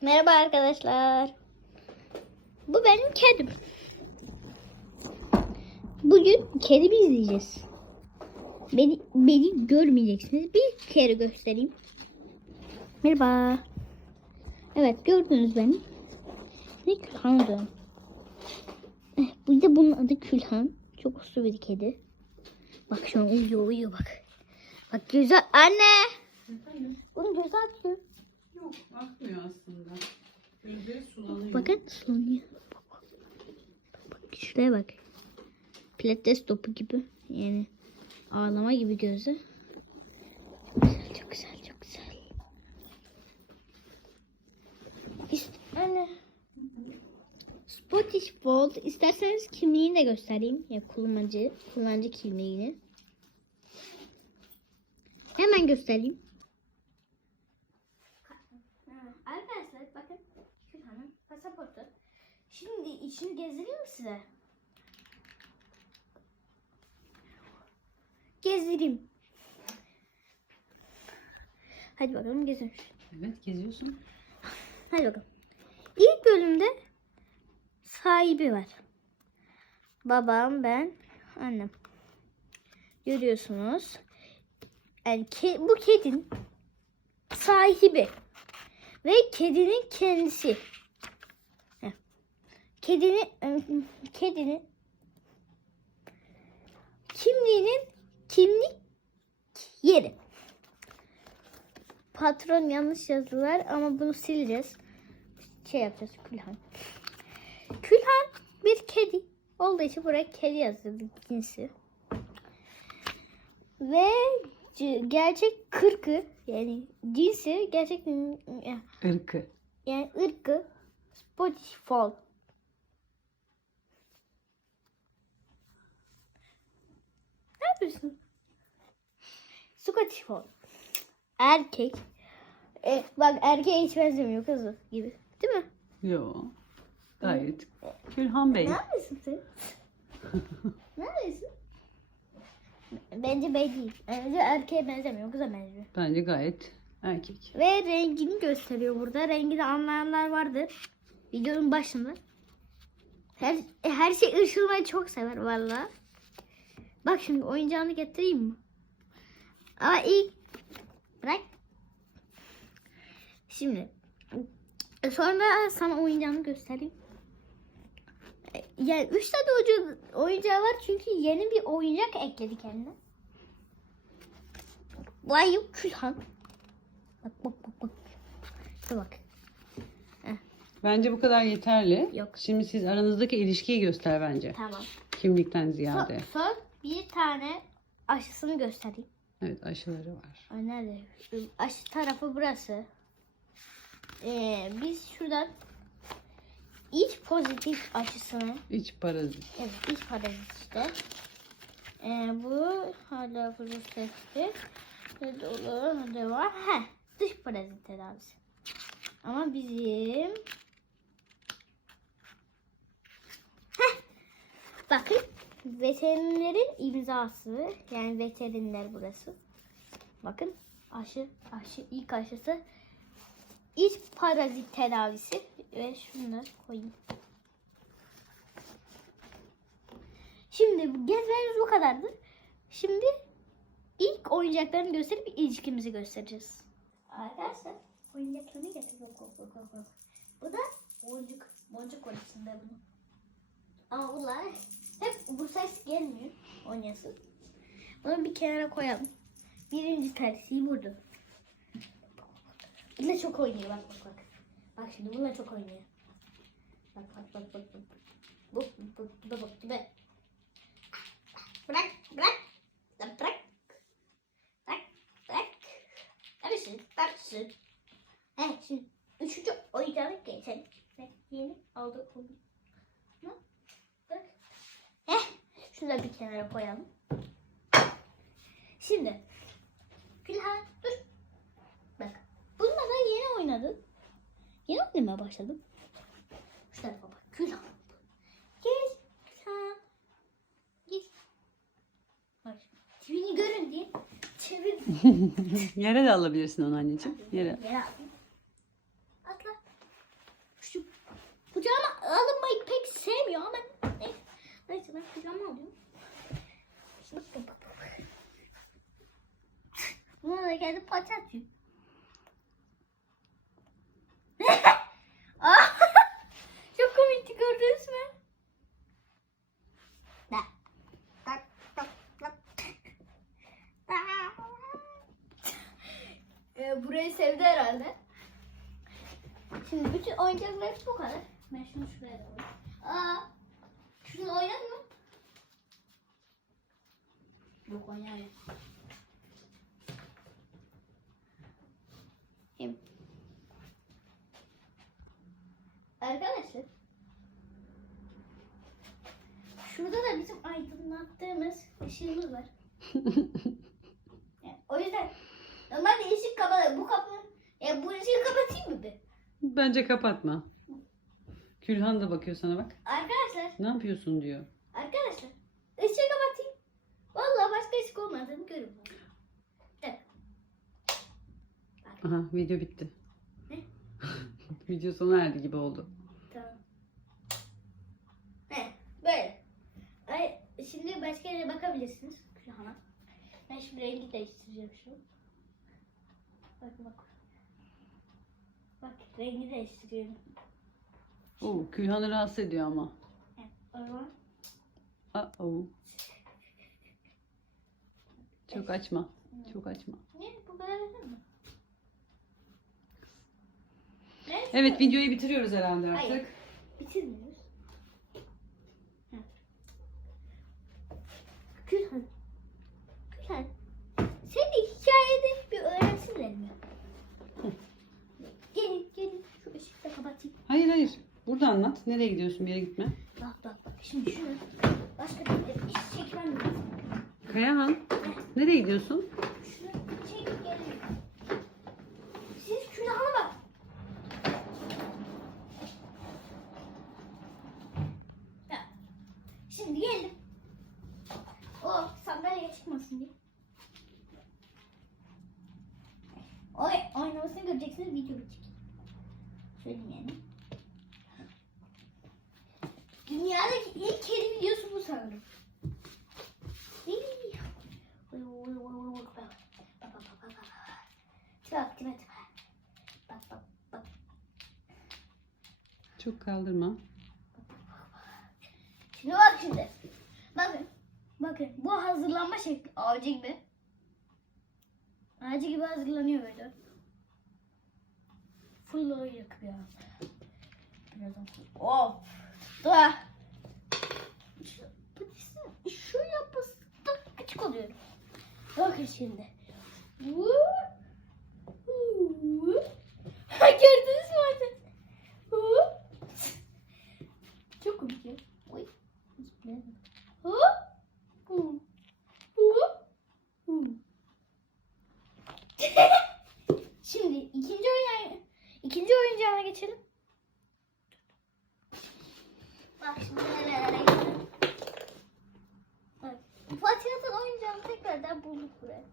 Merhaba arkadaşlar. Bu benim kedim. Bugün kedimi izleyeceğiz. Beni, beni görmeyeceksiniz. Bir kere göstereyim. Merhaba. Evet gördünüz beni. Ne Külhan diyorum. Eh, Bu da bunun adı Külhan. Çok uslu bir kedi. Bak şu an uyuyor uyuyor bak. Bak gözü anne. Bunun gözü açıyor. Yok bakmıyor aslında. Gözleri sulanıyor. Bakın sulanıyor. Bak, bak. Bak şuraya bak. Pilates topu gibi. Yani ağlama gibi gözü. Çok güzel, çok güzel, çok güzel. İst- anne. Spottish Fold. İsterseniz kimliğini de göstereyim. Ya kullanıcı, kullanıcı kimliğini. Hemen göstereyim. Arkadaşlar bakın Pasaportu. Şimdi içini gezdireyim mi size? Gezdireyim. Hadi bakalım gezelim. Evet geziyorsun. Hadi bakalım. İlk bölümde sahibi var. Babam, ben, annem. Görüyorsunuz. Yani ke- bu kedin sahibi ve kedinin kendisi. Kedinin kedinin kimliğinin kimlik yeri. Patron yanlış yazdılar ama bunu sileceğiz. Şey yapacağız Külhan. Külhan bir kedi olduğu için buraya kedi yazıldı cinsi. Ve gerçek kırkı yani cinsi gerçek Irkı. yani ırkı Scottish Yapıyorsun? Scottish Fold. Erkek. E, bak erkeğe hiç benzemiyor kızı gibi. Değil mi? Yo. Gayet. Külhan Bey. Ne yapıyorsun sen? ne yapıyorsun? Bence bey değil. Bence erkeğe benzemiyor. Kıza benziyor. Bence gayet erkek. Ve rengini gösteriyor burada. Rengini anlayanlar vardır. Videonun başında. Her, her şey ışılmayı çok sever valla. Bak şimdi oyuncağını getireyim mi? Ama ilk bırak. Şimdi sonra sana oyuncağını göstereyim. Yani 3 tane oyuncu, oyuncağı var çünkü yeni bir oyuncak ekledi kendine. Vay Külhan. Bak bak bak bak. Şuna bak. Bence bu kadar yeterli. Yok. Şimdi siz aranızdaki ilişkiyi göster bence. Tamam. Kimlikten ziyade. son bir tane aşısını göstereyim. Evet aşıları var. Ay nerede? Aşı tarafı burası. Ee, biz şuradan iç pozitif aşısını İç parazit. Evet, iç parazit işte. Ee, bu hala virüs testi. Ve dolu devam. He, dış parazit tedavisi. Ama bizim Heh, bakın veterinerin imzası yani veteriner burası. Bakın aşı aşı ilk aşısı iç parazit tedavisi ve şunları koyayım. Şimdi gezmemiz bu kadardı. Şimdi ilk oyuncaklarını gösterip ilişkimizi göstereceğiz. Arkadaşlar oyuncaklarını getir. Yok yok yok yok. yok. Bu da boncuk. Boncuk var içinde bunun. Ama bunlar hep bu ses gelmiyor oynasın. Bunu bir kenara koyalım. Birinci tersi burada. Bununla çok oynuyor bak bak bak. Bak şimdi bununla çok oynuyor. Bak bak bak bak. bak. Bu bu bu bu bu. Bırak, bırak. Bırak. Bırak, bırak. Neredesin? Neredesin? He, şimdi üçüncü oyuncağı geçelim. Yeni aldık onu. Ne? Bırak. Heh, şunu da bir kenara koyalım. Şimdi. Külhan, dur. Bak, bununla da yeni oynadın. Yeni oynamaya başladım. Şu tarafa bak, Külhan. Gel, Külhan. Gel. Bak, tipini görün diye çevir. Yere de alabilirsin onu anneciğim. Yere. Yere atayım. Atla. kucağıma alınmayı pek sevmiyor ama neyse. Ben kucağıma alıyorum. Bak bak bak. bak. Buna da kendi paça atıyor. Çok komikti gördünüz mü? Ee, burayı sevdi herhalde. Şimdi bütün oyuncaklar bu kadar. Ben şunu şuraya da koyayım. Aa, şunu oynar mı? Yok oynamıyor. Hem. Arkadaşlar. Şurada da bizim aydınlattığımız ışığımız var. Yani o yüzden normalde ışık kapalı. Bu kapı ya bu ışığı kapatayım mı bir? Bence kapatma. Külhan da bakıyor sana bak. Arkadaşlar, Ne yapıyorsun diyor. arkadaşlar ışığı kapatayım. Vallahi başka ışık olmadığını görün. Aha video bitti. Ne? video sona erdi gibi oldu. Tamam. He, böyle. Ay, şimdi başka yere bakabilirsiniz. Külahana. Ben şimdi rengi değiştireceğim şu. Bak bak. Bak rengi değiştiriyorum. Oo, Külhan'ı rahatsız ediyor ama. He, o zaman Aa. Çok açma. Çok açma. ne bu kadar yeter mi? Ne? Evet videoyu bitiriyoruz herhalde artık. Hayır. Bitirmiyoruz. Gülhan. Gülhan. Sen de hikayede bir öğrensinler mi? Gelin gelin şu ışığı da kapatayım. Hayır hayır. Burada anlat. Nereye gidiyorsun? Bir yere gitme. Şimdi şunu başka bir iş çekmem lazım. Kayahan. Nereye gidiyorsun? Şunu çek gelin. Siz külahına bak. Ya. Şimdi geldim. O sandalyeye çıkmasın diye. Oy, oynamasını göreceksiniz video bitecek. Söyleyeyim yani. Dünyadaki ilk kedi videosu bu sanırım. Bak, bak. Çok kaldırma. Şimdi bak şimdi. Bakın. Bakın. Bu hazırlanma şekli. Ağacı gibi. Ağacı gibi hazırlanıyor böyle. Full yakıyor. Birazdan. Of. Dur. Şu, şu yapısı da küçük oluyor. Bakın şimdi. Gördünüz mü anne? Bu. Çok komik ya. Oy. Hu. Hu. Hu. Hu. Şimdi ikinci oyun ikinci oyuncağına geçelim. Bak şimdi nerelere gidelim. Bak. Fatih Atan oyuncağını bulduk buraya.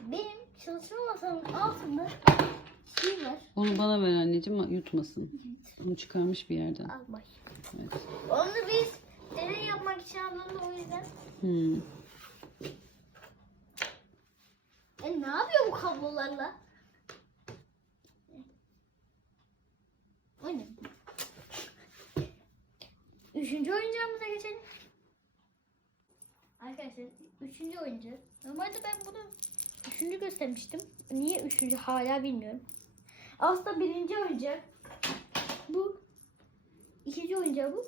Benim çalışma masamın altında şey var. Onu bana ver anneciğim yutmasın. Onu çıkarmış bir yerden. Al bak. Evet. Onu biz deney yapmak için aldık o yüzden. Hmm. E ne yapıyor bu kablolarla? O ne? Üçüncü oyuncağımıza. Arkadaşlar üçüncü oyuncak. Normalde ben bunu üçüncü göstermiştim. Niye üçüncü hala bilmiyorum. Aslında birinci oyuncak bu. İkinci oyuncak bu.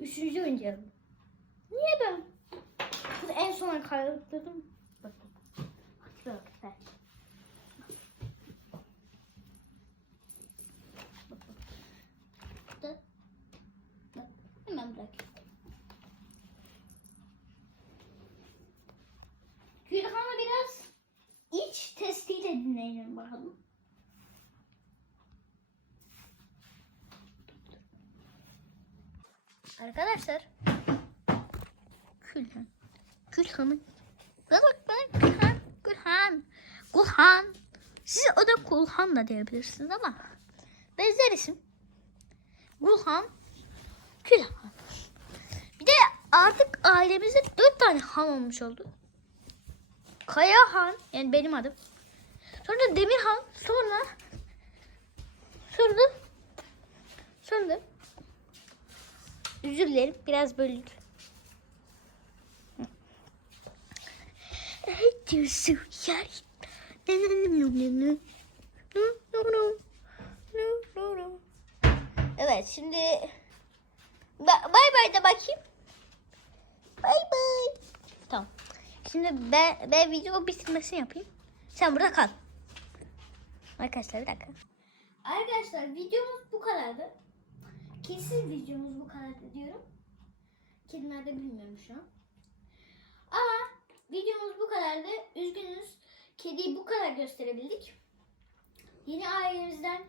Üçüncü oyuncak bu. Niye ben bunu en sona kaydırdım? Bakın. Bak bak. Bak, bak. Da- bak, Hemen bırak. Gülhan'ı biraz iç dinleyelim bakalım. Arkadaşlar Gülhan. Gülhan'ın. Bak bak Gülhan. Gülhan. Gülhan. Siz ona Gulhan da diyebilirsiniz ama benzer isim. Gulhan, Külhan. Bir de artık ailemizde dört tane han olmuş oldu. Kaya Han yani benim adım. Sonra Demir Han, sonra sonra sonra özür dilerim biraz böldük. Evet diyorsun. Evet şimdi ba- bay bay de bakayım. Bay bay. Tamam. Şimdi ben, ben video bitirmesini yapayım. Sen burada kal. Arkadaşlar bir dakika. Arkadaşlar videomuz bu kadardı. Kesin videomuz bu kadardı diyorum. Kedim nerede bilmiyorum şu an. Ama videomuz bu kadardı. Üzgünüz. Kediyi bu kadar gösterebildik. Yeni ailemizden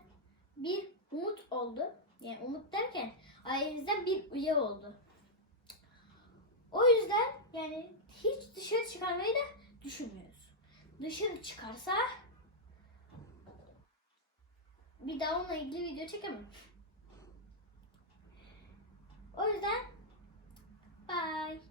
bir umut oldu. Yani umut derken ailemizden bir üye oldu. O yüzden yani hiç dışarı çıkarmayı da düşünmüyoruz. Dışarı çıkarsa bir daha onunla ilgili video çekemem. O yüzden bye.